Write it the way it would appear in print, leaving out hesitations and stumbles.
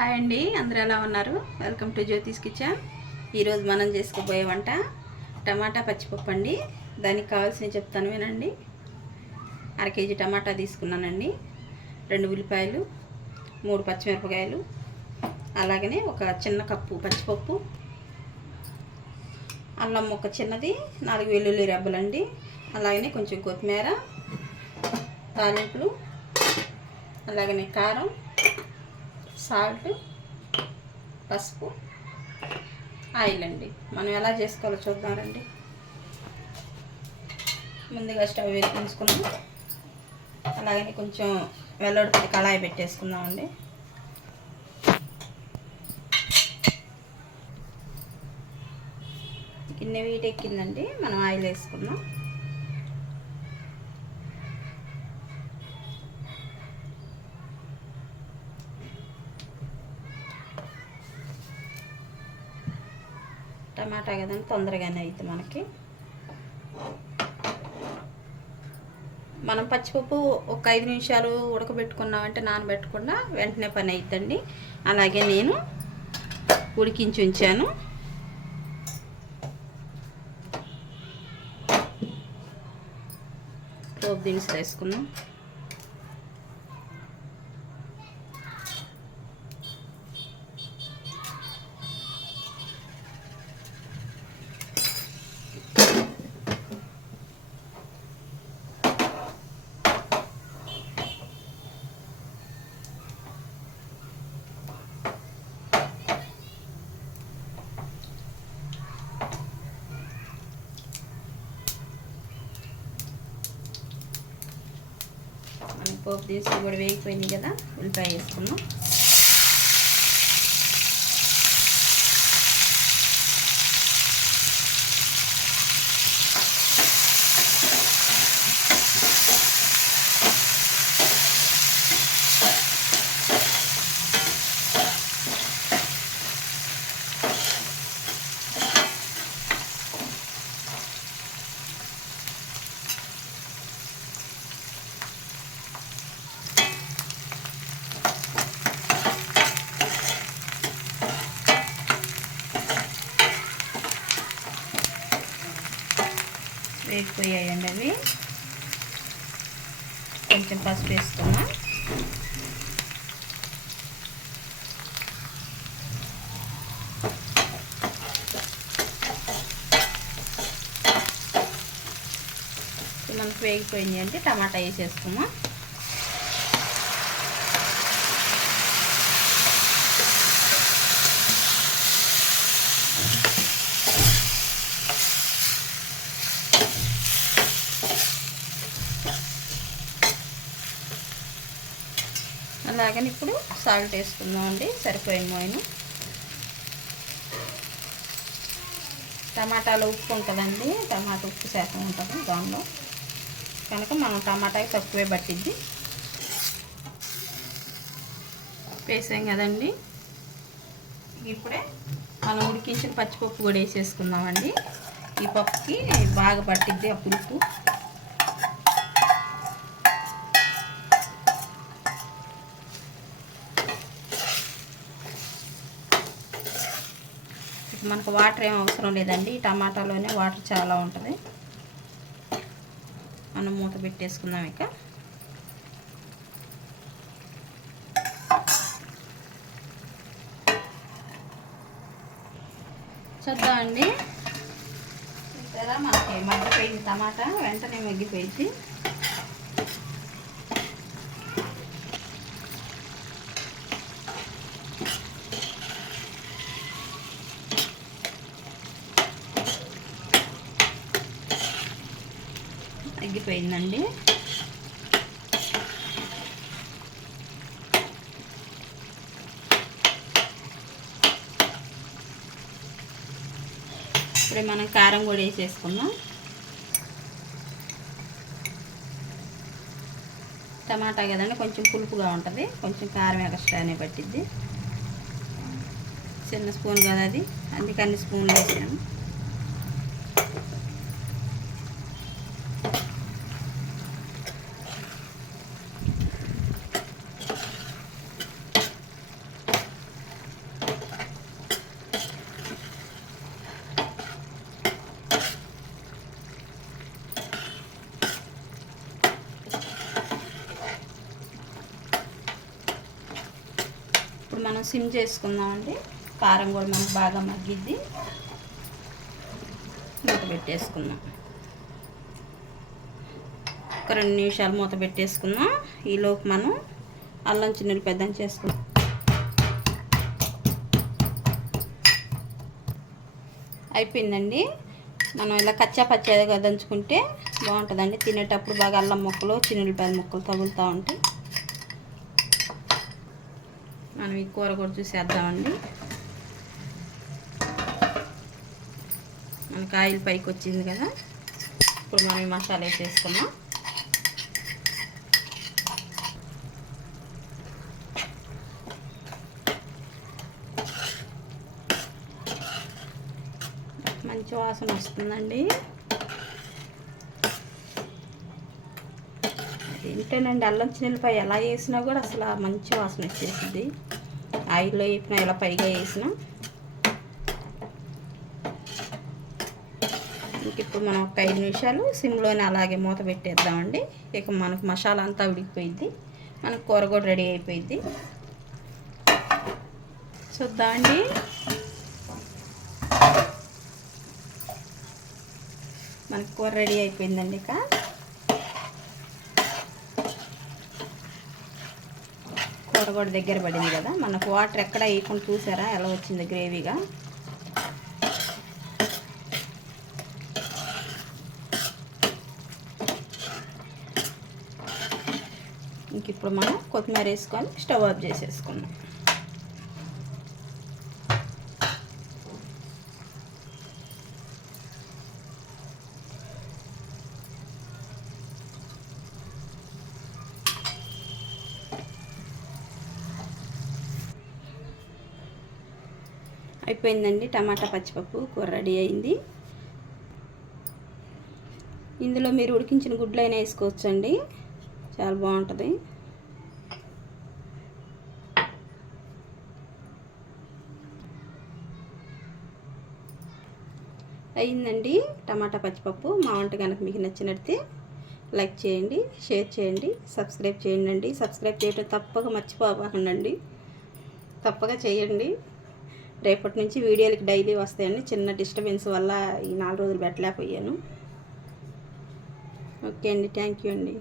Hi అండి, అందరూ ఎలా ఉన్నారు? Welcome to జ్యోతిస్ kitchen. ఈరోజు మనం చేసుకోబోయే వంట టమాటా పచ్చిపప్పు అండి. దానికి కావాల్సినవి చెప్తాను వినండి. 1/2 కేజీ టమాటా తీసుకున్నానండి, 2 ఉల్లిపాయలు, 3 పచ్చిమిరపకాయలు, అలాగనే ఒక చిన్న కప్పు పచ్చిపప్పు, అల్లం ముక్క చిన్నది, 4 వెల్లుల్లి రెబ్బలండి, అలాగనే కొంచెం కొత్తిమీర, తాలింపులు, అలాగనే కారం, సాల్ట్, పసుపు, ఆయిల్ అండి. మనం ఎలా చేసుకోవాలో చూద్దాం రండి. ముందుగా స్టవ్ వేసుకుందాం. అలాగనే కొంచెం వెల్లడిపి కళాయి పెట్టేసుకుందామండి. గిన్నె వీటెక్కిందండి, మనం ఆయిల్ వేసుకుందాం. టమాటా కదండి, తొందరగానే అవుతుంది మనకి. మనం పచ్చిపప్పు ఒక 5 నిమిషాలు ఉడకబెట్టుకున్నామంటే నానబెట్టకుండా వెంటనే పని అవుతుందండి. అలాగే నేను ఉడికించి ఉంచాను. పోపు దినుసులు వేసుకుందాం. పోపు దినుసులు కూడా వేగిపోయింది కదా, ఉల్లిపాయ వేసుకున్నాం. వేగిపోయాయండి అవి. కొంచెం పసుపు వేసుకున్నాం. మనకు వేగిపోయింది అంటే టమాటా వేసేసుకున్నాం. అలాగని ఇప్పుడు సాల్ట్ వేసుకుందాం అండి, సరిపోయిన మోయిను. టమాటాలో ఉప్పు ఉంటుందండి, టమాటా ఉప్పు శాతం ఉంటుంది దానిలో, కనుక మనం టమాటాకి తక్కువే పట్టిద్ది. వేసాం కదండి, ఇప్పుడే మనం ఉడికించిన పచ్చిపప్పు కూడా వేసేసుకుందామండి. ఈ పప్పుకి బాగా పట్టిద్ది ఆ పులుపు. మనకు వాటర్ ఏం అవసరం లేదండి, టమాటాలోనే వాటర్ చాలా ఉంటుంది. మనం మూత పెట్టేసుకుందాం. ఇక చూద్దామండి. చూసారా, మనకి మగ్గిపోయింది టమాటా, వెంటనే మగ్గిపోయింది. తగ్గిపోయిందండి. ఇప్పుడు మనం కారం కూడా వేసేసుకుందాం. టమాటా కదండి, కొంచెం పులుపుగా ఉంటుంది, కొంచెం కారం ఎక్స్ట్రానే పట్టిద్ది. చిన్న స్పూన్ కదా అది, అందుకే అన్ని స్పూన్లు వేసాను. ఇప్పుడు మనం సిమ్ చేసుకుందామండి. కారం కూడా మనకు బాగా మగ్గిద్ది. మూత పెట్టేసుకుందాం. ఒక 2 నిమిషాలు మూత పెట్టేసుకుందాం. ఈలోపు మనం అల్లం చిన్నుల్లిపాయ దంచేసుకుందాం. అయిపోయిందండి. మనం ఇలా కచ్చా పచ్చగా దంచుకుంటే బాగుంటుందండి. తినేటప్పుడు బాగా అల్లం ముక్కలు చిన్నుల్లిపాయ ముక్కలు తగులుతూ ఉంటాయి. మనం ఈ కూర కూడా చూసేద్దామండి. మనకి ఆయిల్ పైకి వచ్చింది కదా. ఇప్పుడు మనం ఈ మసాలా వేసేసుకున్నాం. మంచి వాసన వస్తుందండి. ఏంటేనండి, అల్లం చిన్నుల్లిపాయ ఎలా వేసినా కూడా అసలు మంచి వాసన వచ్చేసింది. ఆయిల్లో వేపినా ఇలా పైగా వేసినా. ఇంక ఇప్పుడు మనం ఒక 5 నిమిషాలు సిమ్లోనే అలాగే మూత పెట్టేద్దామండి. ఇక మనకు మసాలా అంతా ఉడికిపోయిద్ది. మనకు కూర కూడా రెడీ అయిపోయిద్ది. చూద్దామండి. మనకు కూర రెడీ అయిపోయిందండి. ఇక కూర కూడా దగ్గర పడింది కదా. మనకు వాటర్ ఎక్కడ వేయకుండా చూసారా ఎలా వచ్చింది గ్రేవీగా. ఇంక ఇప్పుడు మనం కొత్తిమీర వేసుకొని స్టవ్ ఆఫ్ చేసేసుకుందాం. అయిపోయిందండి. టమాటా పచ్చిపప్పు కూర రెడీ అయింది. ఇందులో మీరు ఉడికించిన గుడ్లు అయినా వేసుకోవచ్చండి, చాలా బాగుంటుంది. అయిందండి టమాటా పచ్చిపప్పు. మా వంట కనుక మీకు నచ్చినట్టే లైక్ చేయండి, షేర్ చేయండి, సబ్స్క్రైబ్ చేయండి. సబ్స్క్రైబ్ చేయడం తప్పక మర్చిపోకండి, తప్పక చేయండి. రేపటి నుంచి వీడియోలకి డైలీ వస్తాయండి. చిన్న డిస్టర్బెన్స్ వల్ల ఈ 4 రోజులు పెట్టలేకపోయాను. ఓకే అండి, థ్యాంక్ యూ అండి.